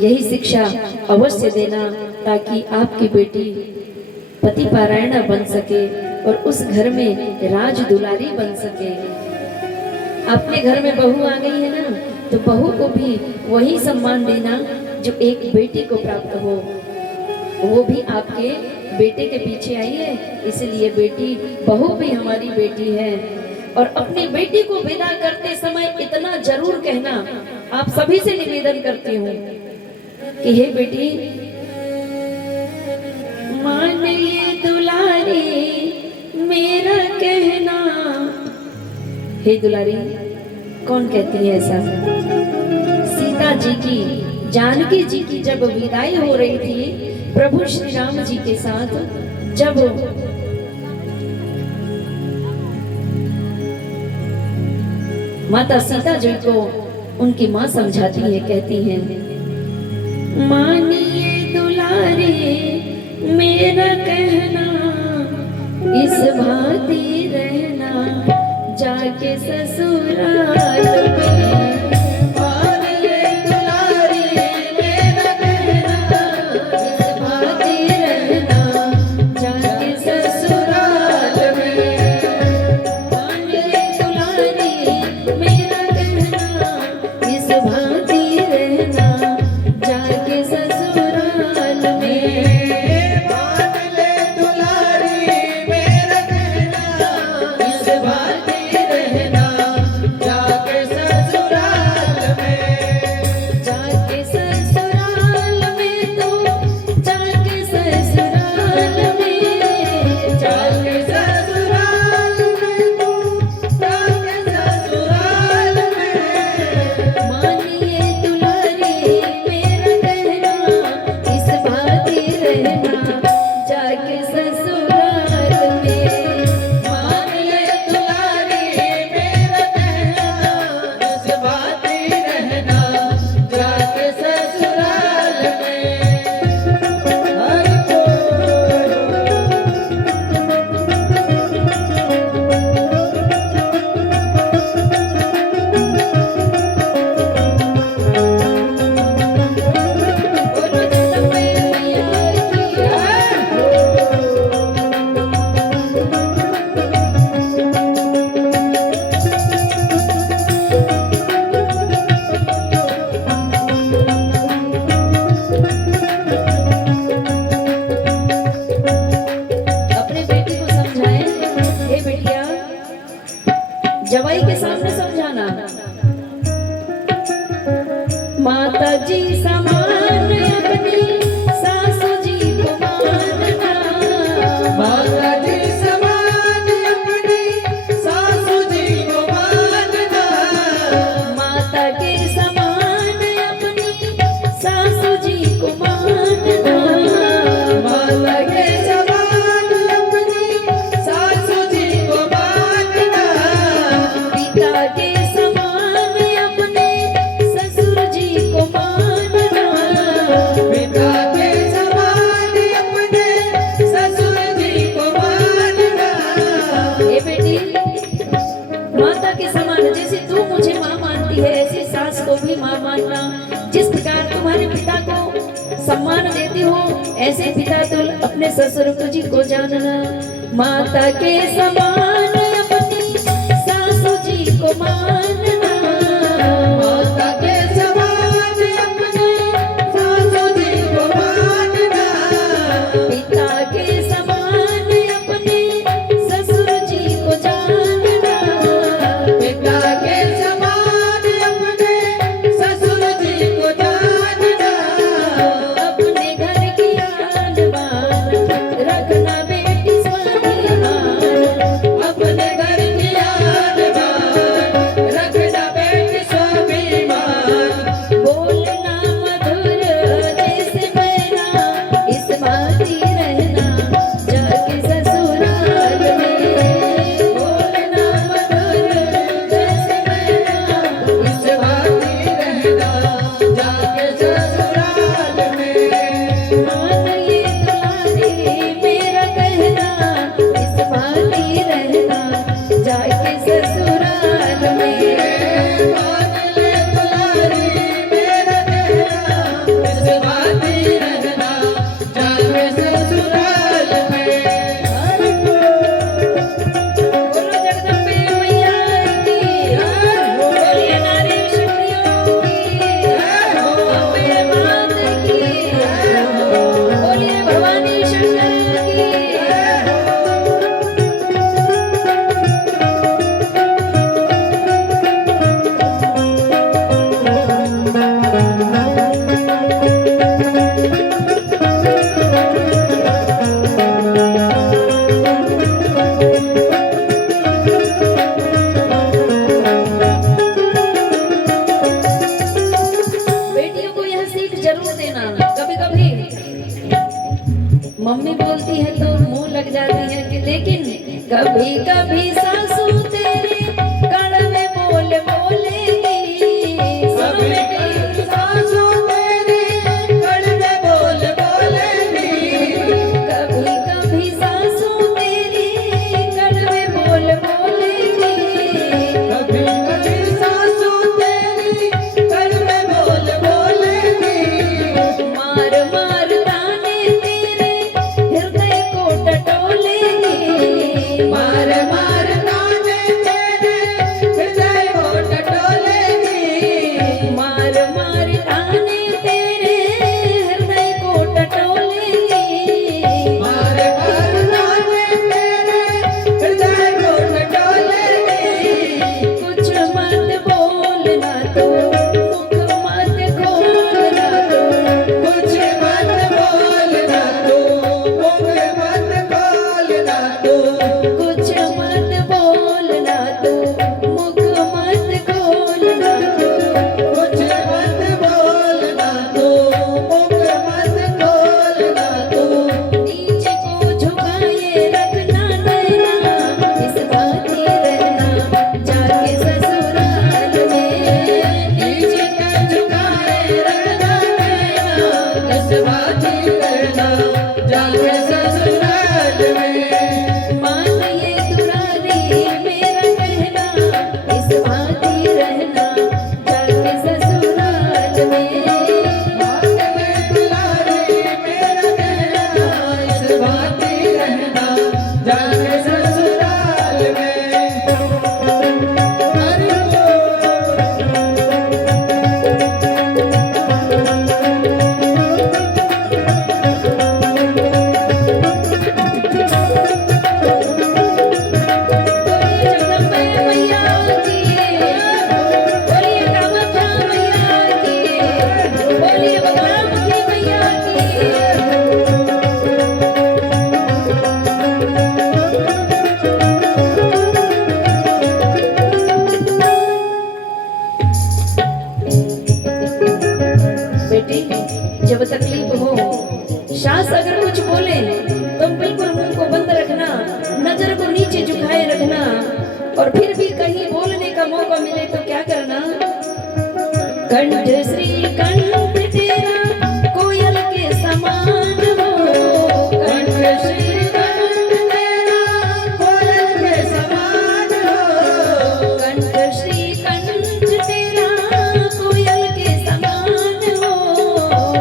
यही शिक्षा अवश्य देना ताकि आपकी बेटी पति पारायणा बन सके और उस घर में राज दुलारी बन सके। अपने घर में बहू आ गई है ना, तो बहू को भी वही सम्मान देना जो एक बेटी को प्राप्त हो। वो भी आपके बेटे के पीछे आई है, इसलिए बेटी बहू भी हमारी बेटी है। और अपनी बेटी को विदा करते समय इतना जरूर कहना, आप सभी से निवेदन करती हूँ कि हे बेटी, मान ये दुलारी मेरा कहना। हे दुलारी, कौन कहती है ऐसा? सीता जी की, जानकी जी की जब विदाई हो रही थी प्रभु श्री राम जी के साथ, जब माता सीता जी को उनकी माँ समझाती है, कहती है, मानिए दुलारे मेरा कहना, इस भांति रहना जाके ससुराल में। जवाई के सामने समझाना, माता जी समान अपनी सासू जी को मानना, माता जी समान अपनी सासू जी को मानना, माता के समान अपनी सासू जी को मानना, माता के समान अपनी सासू जी को मानना, पिता के समान अपने ससुर जी को मानना, पिता के समान अपने ससुर जी को मानना। ए बेटी, माता के समान जैसे तू मुझे माँ मानती है, ऐसे सास को भी माँ मानना। जिस प्रकार तुम्हारे पिता को सम्मान देती हो, ऐसे पिता तुम अपने ससुर जी को जानना। माता के समान अपनी सासू जी को मानना, माता के समान अपने सासू जी को मानना, पिता के समान अपने ससुर जी को जानना, पिता के समान अपने ससुर जी को जानना। अपने घर की आन बान रखना बेटी स्वाभिमान, अपने घर की आन बान सीख जरूर देना। कभी कभी मम्मी बोलती है तो मुंह लग जाती है कि लेकिन कभी कभी सासू तेरी कड़वे बोल बोलेगी। सुनो बेटी, सासू तेरी कड़वे बोल बोलेगी। कभी कभी सासू तेरी कड़वे बोल बोलेगी। कभी कभी सासू तेरी कड़वे बोल बोलेगी। मार मार ताने तेरे हृदय को टटोलेगी। मार मार ताने तेरे हृदय को टटोलेगी। मार मार ताने तेरे हृदय को टटोलेगी। मार मार ताने तेरे हृदय को टटोलेगी। कुछ मत बोलना तो मुख मत खोलना तो। कुछ मत बोलना तू, मुख मत खोलना तू। कुछ मत बोलना तो मुख मत खोलना तो। कुछ मत बोलना तू, मुख मत खोलना तू। नीचे को झुकाए रखना नैना, इस बात ही रहना जाके ससुराल में। नीचे के झुकाए रखना नैना, इस बात ही रहना जाके ससुराल में। मान ये दुलारी मेरा कहना, इस बात ही रहना जाके ससुराल में। बात में दुलारी मेरा कहना, इस बात ही रहना जाके ससुराल में। हरि बोल। बोलिए जगदम्बे मैया की, बोलिए कामाख्या मैया की, बोलिए बगलामुखी मैया की। बेटी, जब तकलीफ हो, सास अगर कुछ बोले तो बिल्कुल मुंह को बंद रखना, नजर को नीचे झुकाए रखना। और फिर भी कहीं बोलने का मौका मिले तो क्या करना? कंठ श्री कंठ तेरा कोयल के समान हो। कंठ श्री कंठ तेरा कोयल के समान हो। कंठ श्री कंठ तेरा कोयल के समान हो।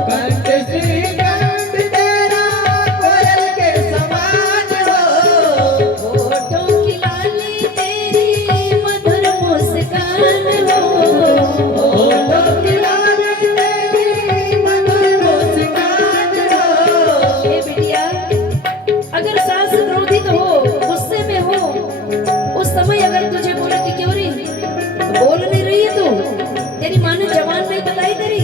कंठ श्री कंठ तेरा कोयल के समान हो। होठों की लाली तेरी मधुर मुस्कान हो। होठों की लाली तेरी मधुर मुस्कान हो। हे बिटिया, अगर सास क्रोधित हो, गुस्से में हो, उस समय अगर तुझे बोले कि क्यों रे बोल नहीं रही है तू, तेरी माँ ने जबान नहीं बताई तेरी,